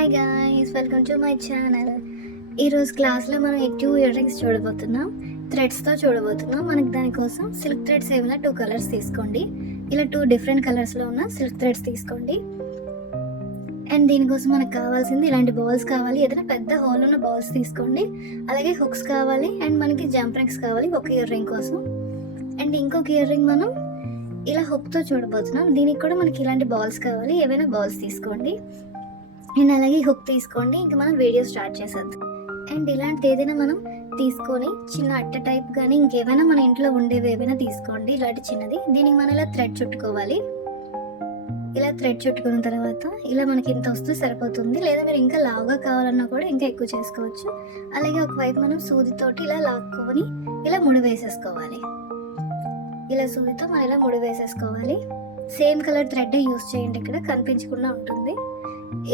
Hi guys, welcome to my channel. ఈరోజు క్లాస్లో మనం ఎక్కువ ఇయర్ రింగ్స్ చూడబోతున్నాం, థ్రెడ్స్తో చూడబోతున్నాం. మనకి దానికోసం సిల్క్ థ్రెడ్స్ ఏమైనా 2 కలర్స్ తీసుకోండి. ఇలా 2 డిఫరెంట్ కలర్స్లో ఉన్న సిల్క్ థ్రెడ్స్ తీసుకోండి. అండ్ దీనికోసం మనకు కావాల్సింది ఇలాంటి బాల్స్ కావాలి, ఏదైనా పెద్ద హోల్ ఉన్న బాల్స్ తీసుకోండి. అలాగే హుక్స్ కావాలి అండ్ మనకి జంప్ రింగ్స్ కావాలి ఒక ఇయర్ రింగ్ కోసం. అండ్ ఇంకొక ఇయర్ రింగ్ మనం ఇలా హుక్తో చూడబోతున్నాం. దీనికి కూడా మనకి ఇలాంటి బాల్స్ కావాలి, ఏవైనా బాల్స్ తీసుకోండి. అండ్ అలాగే హుక్ తీసుకోండి. ఇంకా మనం వీడియో స్టార్ట్ చేసేద్దాం. అండ్ ఇలాంటిది ఏదైనా మనం తీసుకొని చిన్న అట్ట టైప్ కానీ ఇంకేమైనా మన ఇంట్లో ఉండేవి ఏవైనా తీసుకోండి, ఇలాంటి చిన్నది. దీనికి మనం ఇలా థ్రెడ్ చుట్టుకోవాలి. ఇలా థ్రెడ్ చుట్టుకున్న తర్వాత ఇలా మనకి ఇంత వస్తే సరిపోతుంది. లేదా మీరు ఇంకా లావుగా కావాలన్నా కూడా ఇంకా ఎక్కువ చేసుకోవచ్చు. అలాగే ఒకవైపు మనం సూదితోటి ఇలా లాక్కొని ఇలా ముడి వేసేసుకోవాలి. ఇలా సూదితో మనం ఇలా ముడి వేసేసుకోవాలి. సేమ్ కలర్ థ్రెడ్ యూస్ చేయండి, ఇక్కడ కనిపించకుండా ఉంటుంది.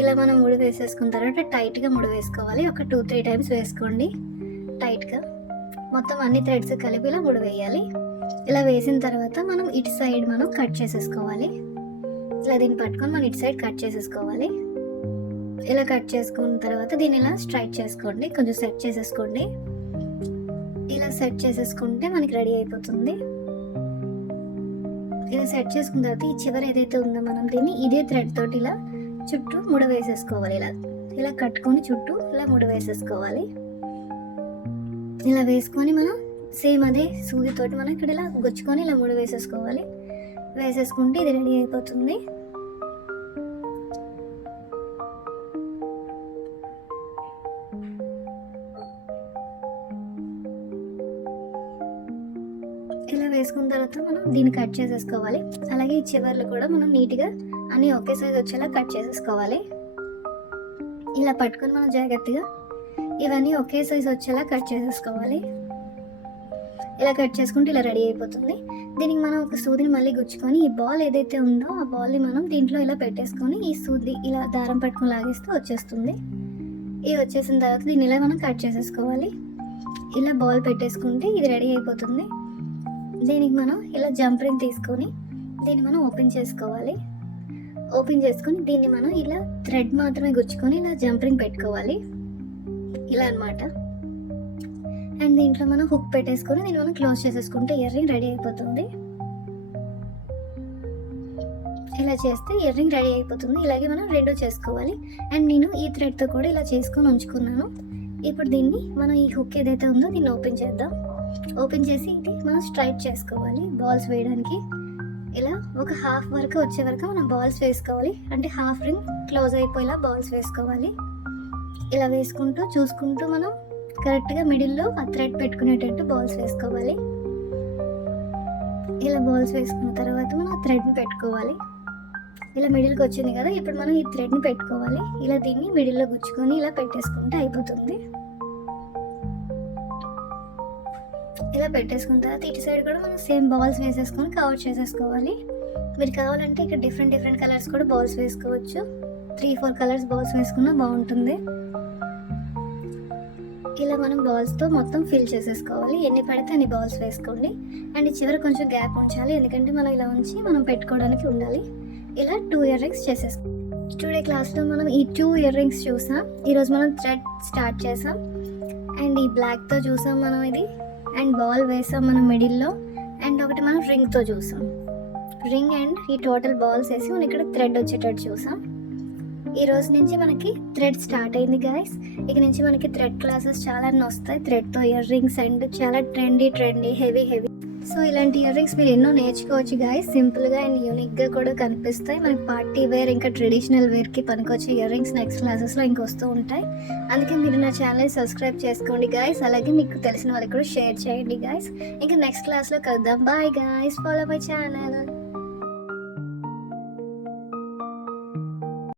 ఇలా మనం ముడి వేసేసుకున్న తర్వాత టైట్గా ముడి వేసుకోవాలి. ఒక 2-3 టైమ్స్ వేసుకోండి టైట్గా. మొత్తం అన్ని థ్రెడ్స్ కలిపి ఇలా ముడి వేయాలి. ఇలా వేసిన తర్వాత మనం ఇటు సైడ్ మనం కట్ చేసేసుకోవాలి. ఇలా దీన్ని పట్టుకొని మనం ఇటు సైడ్ కట్ చేసేసుకోవాలి. ఇలా కట్ చేసుకున్న తర్వాత దీన్ని ఇలా స్ట్రైట్ చేసుకోండి, కొంచెం సెట్ చేసేసుకోండి. ఇలా సెట్ చేసేసుకుంటే మనకి రెడీ అయిపోతుంది. ఇలా సెట్ చేసుకున్న తర్వాత ఈ చివరి ఏదైతే ఉందో మనం దీన్ని ఇదే థ్రెడ్ తోటి ఇలా చుట్టూ ముడ వేసేసుకోవాలి. ఇలా కట్టుకొని చుట్టూ ఇలా ముడ వేసేసుకోవాలి. ఇలా వేసుకొని మనం సేమ్ అదే సూదితోటి మనం ఇక్కడ ఇలా గుచ్చుకొని ఇలా ముడ వేసేసుకోవాలి. వేసేసుకుంటే ఇది రెడీ అయిపోతుంది. ఇలా వేసుకున్న తర్వాత మనం దీన్ని కట్ చేసేసుకోవాలి. అలాగే ఈ చివర్లు కూడా మనం నీట్గా అన్నీ ఒకే సైజ్ వచ్చేలా కట్ చేసేసుకోవాలి. ఇలా పట్టుకొని మనం జాగ్రత్తగా ఇవన్నీ ఒకే సైజ్ వచ్చేలా కట్ చేసేసుకోవాలి. ఇలా కట్ చేసుకుంటే ఇలా రెడీ అయిపోతుంది. దీనికి మనం ఒక సూదిని మళ్ళీ గుచ్చుకొని ఈ బాల్ ఏదైతే ఉందో ఆ బాల్ని మనం దీంట్లో ఇలా పెట్టేసుకొని ఈ సూది ఇలా దారం పట్టుకొని లాగేస్తే వచ్చేస్తుంది. ఇది వచ్చేసిన తర్వాత దీన్ని ఇలా మనం కట్ చేసేసుకోవాలి. ఇలా బాల్ పెట్టేసుకుంటే ఇది రెడీ అయిపోతుంది. దీనికి మనం ఇలా జంప్ రింగ్ తీసుకొని దీన్ని మనం ఓపెన్ చేసుకోవాలి. ఓపెన్ చేసుకొని దీన్ని మనం ఇలా థ్రెడ్ మాత్రమే గుచ్చుకొని ఇలా జంప్ రింగ్ పెట్టుకోవాలి, ఇలా అన్నమాట. అండ్ దీంట్లో మనం హుక్ పెట్టేసుకొని దీన్ని మనం క్లోజ్ చేసేసుకుంటే ఇయర్ రింగ్ రెడీ అయిపోతుంది. ఇలా చేస్తే ఇయర్ రింగ్ రెడీ అయిపోతుంది. ఇలాగే మనం 2 చేసుకోవాలి. అండ్ నేను ఈ థ్రెడ్తో కూడా ఇలా చేసుకొని ఉంచుకున్నాను. ఇప్పుడు దీన్ని మనం ఈ హుక్ ఏదైతే ఉందో దీన్ని ఓపెన్ చేద్దాం. ఓపెన్ చేసి ఇది మనం స్ట్రైట్ చేసుకోవాలి బాల్స్ వేయడానికి. ఇలా ఒక హాఫ్ వరకు వచ్చే వరకు మనం బాల్స్ వేసుకోవాలి. అంటే హాఫ్ రింగ్ క్లోజ్ అయిపోయేలా బాల్స్ వేసుకోవాలి. ఇలా వేసుకుంటూ చూసుకుంటూ మనం కరెక్ట్గా మిడిల్లో ఆ థ్రెడ్ పెట్టుకునేటట్టు బాల్స్ వేసుకోవాలి. ఇలా బాల్స్ వేసుకున్న తర్వాత మనం ఆ థ్రెడ్ని పెట్టుకోవాలి. ఇలా మిడిల్కి వచ్చింది కదా, ఇప్పుడు మనం ఈ థ్రెడ్ని పెట్టుకోవాలి. ఇలా దీన్ని మిడిల్లో గుచ్చుకొని ఇలా పెట్టేసుకుంటే అయిపోతుంది. ఇలా పెట్టేసుకున్న తర్వాత ఇటు సైడ్ కూడా మనం సేమ్ బాల్స్ వేసేసుకొని కవర్ చేసేసుకోవాలి. మీరు కావాలంటే ఇక్కడ డిఫరెంట్ కలర్స్ కూడా బాల్స్ వేసుకోవచ్చు. 3-4 కలర్స్ బాల్స్ వేసుకున్నా బాగుంటుంది. ఇలా మనం బాల్స్తో మొత్తం ఫిల్ చేసేసుకోవాలి. ఎన్ని పడితే అన్ని బాల్స్ వేసుకోండి. అండ్ చివరి కొంచెం గ్యాప్ ఉంచాలి, ఎందుకంటే మనం ఇలా ఉంచి మనం పెట్టుకోవడానికి ఉండాలి. ఇలా 2 ఇయర్ రింగ్స్ చేసేసుకో. టుడే క్లాస్లో మనం ఈ 2 ఇయర్ రింగ్స్ చూసాం. ఈరోజు మనం థ్రెడ్ స్టార్ట్ చేసాం. అండ్ ఈ బ్లాక్తో చూసాం మనం ఇది. అండ్ బాల్ వేసాం మనం మిడిల్లో. అండ్ ఒకటి మనం రింగ్తో చూసాం. రింగ్ అండ్ ఈ టోటల్ బాల్స్ వేసి మనం ఇక్కడ థ్రెడ్ వచ్చేటట్టు చూసాం. ఈ రోజు నుంచి మనకి థ్రెడ్ స్టార్ట్ అయింది గాయస్. ఇక నుంచి మనకి థ్రెడ్ క్లాసెస్ చాలా వస్తాయి. థ్రెడ్తో ఇయర్ రింగ్స్ అండ్ చాలా ట్రెండీ హెవీ. సో ఇలాంటి ఇయర్ రింగ్స్ మీరు ఎన్నో నేర్చుకోవచ్చు గాయస్. సింపుల్గా అండ్ యూనిక్గా కూడా కనిపిస్తాయి. మనకి పార్టీ వేర్ ఇంకా ట్రెడిషనల్ వేర్కి పనికొచ్చే ఇయర్ రింగ్స్ నెక్స్ట్ క్లాసెస్లో ఇంక వస్తూ ఉంటాయి. అందుకే మీరు నా ఛానల్ని సబ్స్క్రైబ్ చేసుకోండి గాయస్. అలాగే మీకు తెలిసిన వాళ్ళకి కూడా షేర్ చేయండి గాయస్. ఇంకా నెక్స్ట్ క్లాస్లో కలుద్దాం. Bye guys, follow my channel.